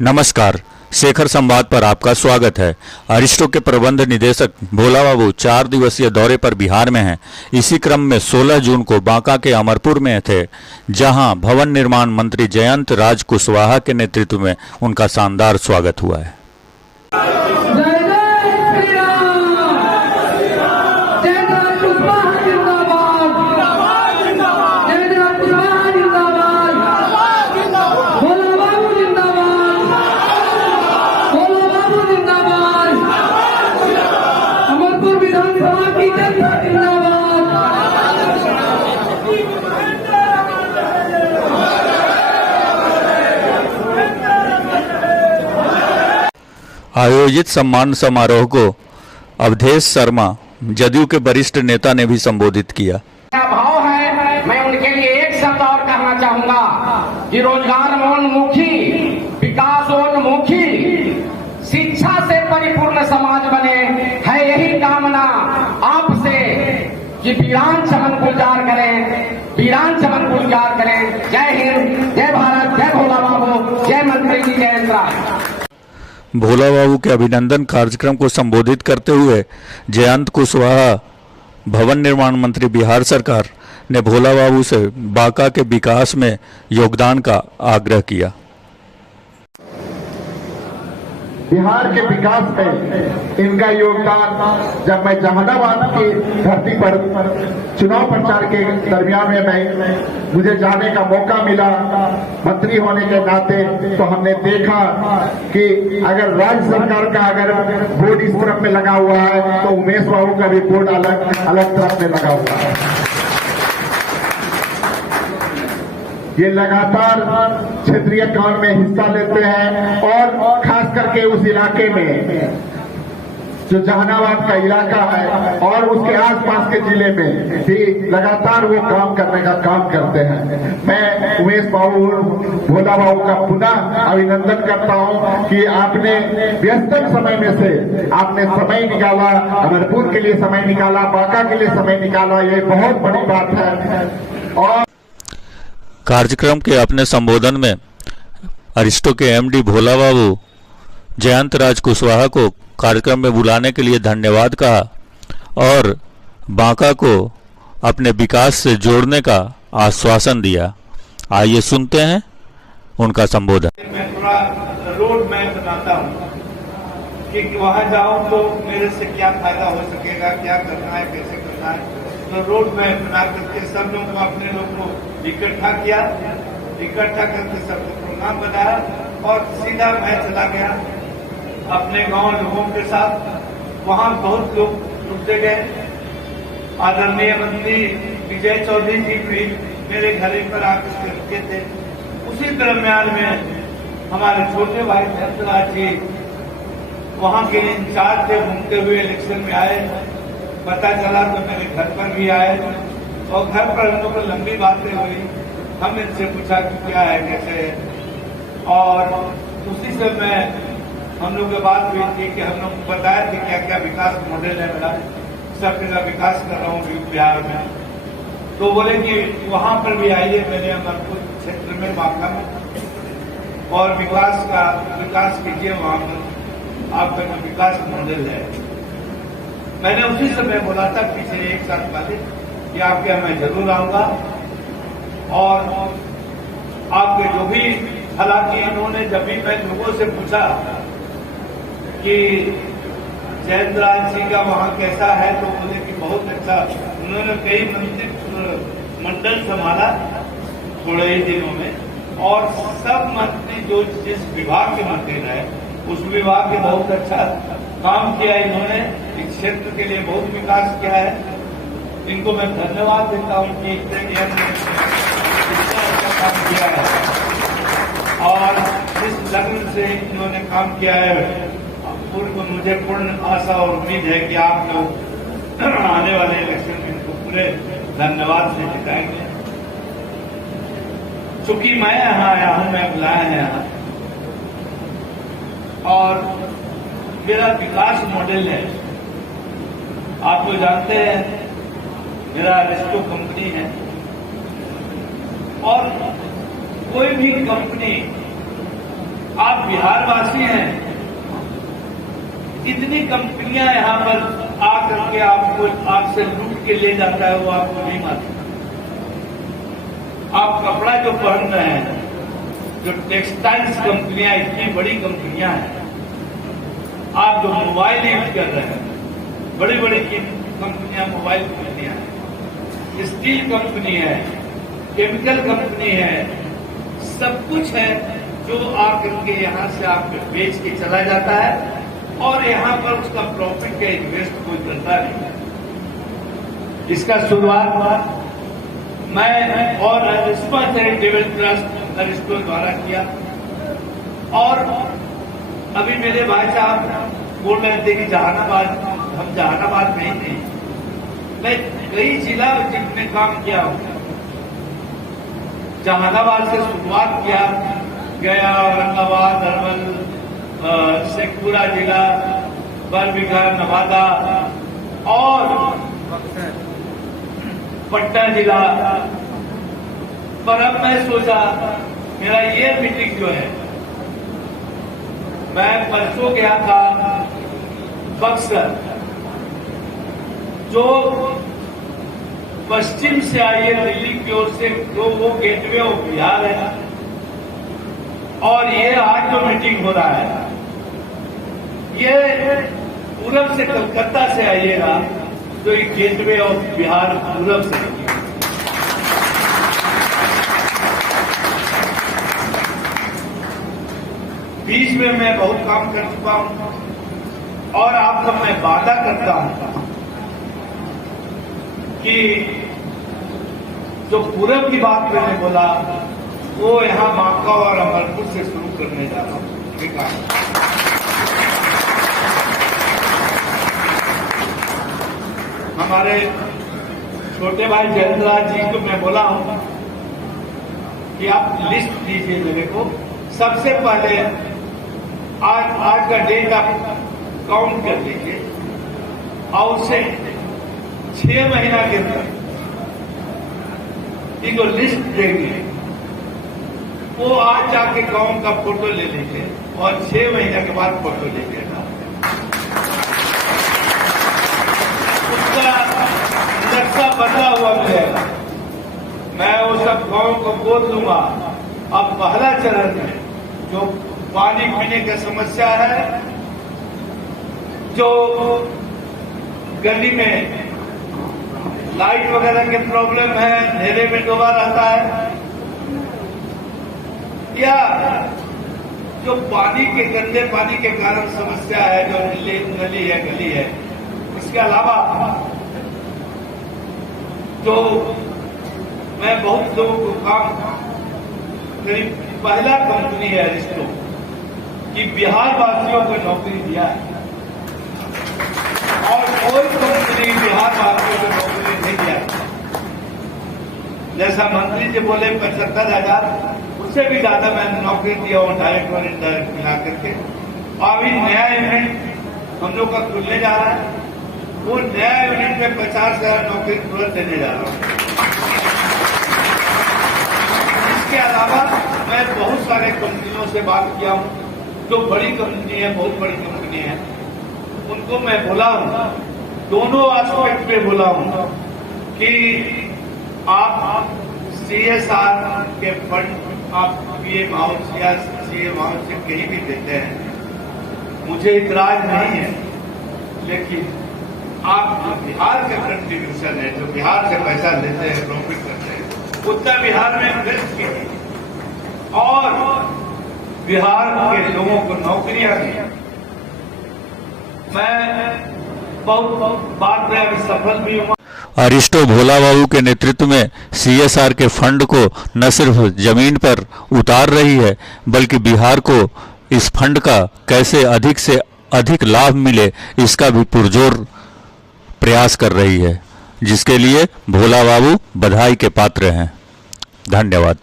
नमस्कार, शेखर संवाद पर आपका स्वागत है। अरिस्टो के प्रबंध निदेशक भोला बाबू 4 दिवसीय दौरे पर बिहार में हैं। इसी क्रम में 16 जून को बांका के अमरपुर में थे, जहां भवन निर्माण मंत्री जयंत राज कुशवाहा के नेतृत्व में उनका शानदार स्वागत हुआ है। आयोजित सम्मान समारोह को अवधेश शर्मा जदयू के वरिष्ठ नेता ने भी संबोधित किया। भाव है, मैं उनके लिए एक शब्द और कहना चाहूंगा कि रोजगारोन्मुखी, विकासोन्मुखी, शिक्षा से परिपूर्ण समाज बने है यही कामना आपसे कि वीरान चमन गुलजार करें, वीरान चमन गुलजार करें। जय हिंद, जय भारत, जय भोला बाबू, जय मंत्री जी, जय इंदिरा। भोला बाबू के अभिनंदन कार्यक्रम को संबोधित करते हुए जयंत कुशवाहा, भवन निर्माण मंत्री बिहार सरकार, ने भोला बाबू से बांका के विकास में योगदान का आग्रह किया। बिहार के विकास में इनका योगदान, जब मैं जहानाबाद की धरती पर चुनाव प्रचार के दरमियान में मुझे जाने का मौका मिला मंत्री होने के नाते, तो हमने देखा कि अगर राज्य सरकार का अगर बोर्ड इस तरफ में लगा हुआ है तो उमेश बाबू का भी बोर्ड अलग तरफ में लगा हुआ है। ये लगातार क्षेत्रीय काम में हिस्सा लेते हैं और खास करके उस इलाके में जो जहानाबाद का इलाका है और उसके आसपास के जिले में भी लगातार वो काम करने का काम करते हैं। मैं उमेश बाबू, भोला बाबू का पुनः अभिनंदन करता हूं कि आपने व्यस्तम समय में से आपने समय निकाला, अमरपुर के लिए समय निकाला, बांका के लिए समय निकाला, ये बहुत बड़ी बात है। और कार्यक्रम के अपने संबोधन में अरिस्टो के एमडी भोला बाबू जयंत राज कुशवाहा को कार्यक्रम में बुलाने के लिए धन्यवाद कहा और बांका को अपने विकास से जोड़ने का आश्वासन दिया। आइए सुनते हैं उनका संबोधन। मैं थोड़ा रोड मैप बनाता हूँ कि वहाँ जाऊँ तो मेरे से क्या फायदा हो सकेगा, क्या करना है, कैसे करना है। तो रोड मैप बना करके सब लोगों को, अपने लोग को इकट्ठा किया, इकट्ठा करके सबको प्रोग्राम बनाया और सीधा मैं चला गया अपने गांव लोगों के साथ। वहां बहुत लोग जुटते गए। आदरणीय मंत्री विजय चौधरी जी भी मेरे घर पर आकर रुके थे। उसी दरम्यान में हमारे छोटे भाई धनराज जी वहां के इंचार्ज थे, घूमते हुए इलेक्शन में आए। पता चला तो मेरे घर पर भी आए और घर पर हम लोग लंबी बातें हुई। हम इनसे पूछा कि क्या है, कैसे है, और उसी से मैं हम लोग की बात हुई थी कि हम लोग बताया कि क्या क्या विकास मॉडल है मेरा, सब जगह विकास कर रहा हूँ बिहार में। तो बोले कि वहां पर भी आइए मेरे अमरपुर क्षेत्र में, बांका में, और विकास कीजिए वहां पर, आपका जो विकास मॉडल है। मैंने उसी समय बोला था पिछले 1 साल पहले कि आपके यहाँ मैं जरूर आऊंगा और आपके जो भी, हालांकि इन्होंने जब भी मैं लोगों से पूछा कि जयंत राज जी का वहाँ कैसा है तो बोले कि बहुत अच्छा। उन्होंने कई मंडल संभाला थोड़े ही दिनों में और सब मंत्री जो जिस विभाग के मंत्री रहे उस विभाग के बहुत अच्छा काम किया इन्होंने। इस क्षेत्र के लिए बहुत विकास किया है। इनको मैं धन्यवाद देता हूँ कि इतना अच्छा काम किया है और जिस लगन से इन्होंने काम किया है, पूर्व मुझे पूर्ण आशा और उम्मीद है कि आप लोग आने वाले इलेक्शन में इनको पूरे धन्यवाद से जिताएंगे। चूंकि मैं यहाँ आया हूँ, मैं बुलाया है यहाँ, और मेरा विकास मॉडल है। आप लोग जानते हैं मेरा अरिस्टो कंपनी है और कोई भी कंपनी आप बिहारवासी हैं, इतनी कंपनियां यहां पर आकर के आपसे लूट के ले जाता है, वो आपको नहीं मालूम। आप कपड़ा जो पहन रहे हैं, जो टेक्सटाइल्स कंपनियां, इतनी बड़ी कंपनियां हैं, आप जो मोबाइल यूज कर रहे हैं, बड़ी बड़ी कंपनियां, मोबाइल कंपनियां हैं, स्टील कंपनी है, केमिकल कंपनी है, सब कुछ है जो आकर के यहाँ से आपको बेच के चला जाता है और यहाँ पर उसका प्रॉफिट का इन्वेस्ट कोई करता नहीं। इसका शुरुआत मैं और चैरिटेबल ट्रस्ट अरिस्टो द्वारा किया। और अभी मेरे भाई साहब बोल रहे थे कि जहानाबाद, हम जहानाबाद में ही नहीं, मैं कई जिला में काम किया हूं। जहानाबाद से शुरुआत किया, गया, औरंगाबाद, अरवल, शेखपुरा जिला, बरबीघा, नवादा और पटना जिला। पर अब मैं सोचा मेरा ये मीटिंग जो है, मैं परसों गया था बक्सर, जो पश्चिम से आई है दिल्ली की ओर से, तो वो गेटवे ऑफ बिहार है। और ये आज जो मीटिंग हो रहा है, ये पूरब से कलकत्ता से आइएगा तो ये गेटवे ऑफ बिहार पूरब से है। बीच में मैं बहुत काम कर चुका हूं और आपको मैं वादा करता हूं कि जो पूरब की बात मैंने बोला, वो यहां बांका और अमरपुर से शुरू करने जा रहा हूं। ठीक है, हमारे छोटे भाई जयंत राज जी को मैं बोला हूं कि आप लिस्ट दीजिए मेरे को। सबसे पहले आज का डेट आप काउंट कर लीजिए और उसे 6 महीना के अंदर ये जो लिस्ट देंगे, वो आज जाके गांव का फोटो ले लीजिए और 6 महीने के बाद फोटो लीजिएगा। उसका नक्शा बदला हुआ मिलेगा। मैं वो सब गांव को बोल दूंगा। अब पहला चरण में जो पानी पीने की समस्या है, जो गली में लाइट वगैरह के प्रॉब्लम है, अंधेरे में डूबा रहता है, या जो पानी के गंदे पानी के कारण समस्या है, जो नली है, गली है, इसके अलावा जो मैं बहुत लोगों को काम, मेरी पहला कंपनी है अरिस्टो कि बिहार वासियों को नौकरी दिया है और कोई कंपनी बिहार वासियों को नौकरी नहीं दिया। जैसा मंत्री जी बोले 75,000, उससे भी ज्यादा मैंने नौकरी दिया हूं, डायरेक्ट और इनडायरेक्ट मिला करके। और अभी नया यूनिट हम लोग का खुलने जा रहा है, वो नया यूनिट में 50,000 नौकरी तुरंत देने जा रहा हूं। इसके अलावा मैं बहुत सारे कंपनियों से बात किया हूं, जो बड़ी कंपनी है, बहुत बड़ी कंपनी है, उनको मैं बोला हूं, दोनों एस्पेक्ट पे बोला हूं कि आप CSR के फंड आप PM हाउस या CM हाउस से कहीं भी देते हैं, मुझे इतराज नहीं है, लेकिन आप जो बिहार के कंट्रीब्यूशन है, जो बिहार से पैसा लेते हैं, प्रॉफिट करते हैं, उत्तर बिहार में इन्वेस्ट कीजिए और बिहार के लोगों को नौकरियां दी। मैं बहुत बात में अभी सफल भी हुआ। अरिस्टो भोला बाबू के नेतृत्व में CSR के फंड को न सिर्फ जमीन पर उतार रही है, बल्कि बिहार को इस फंड का कैसे अधिक से अधिक लाभ मिले, इसका भी पुरजोर प्रयास कर रही है, जिसके लिए भोला बाबू बधाई के पात्र हैं। धन्यवाद।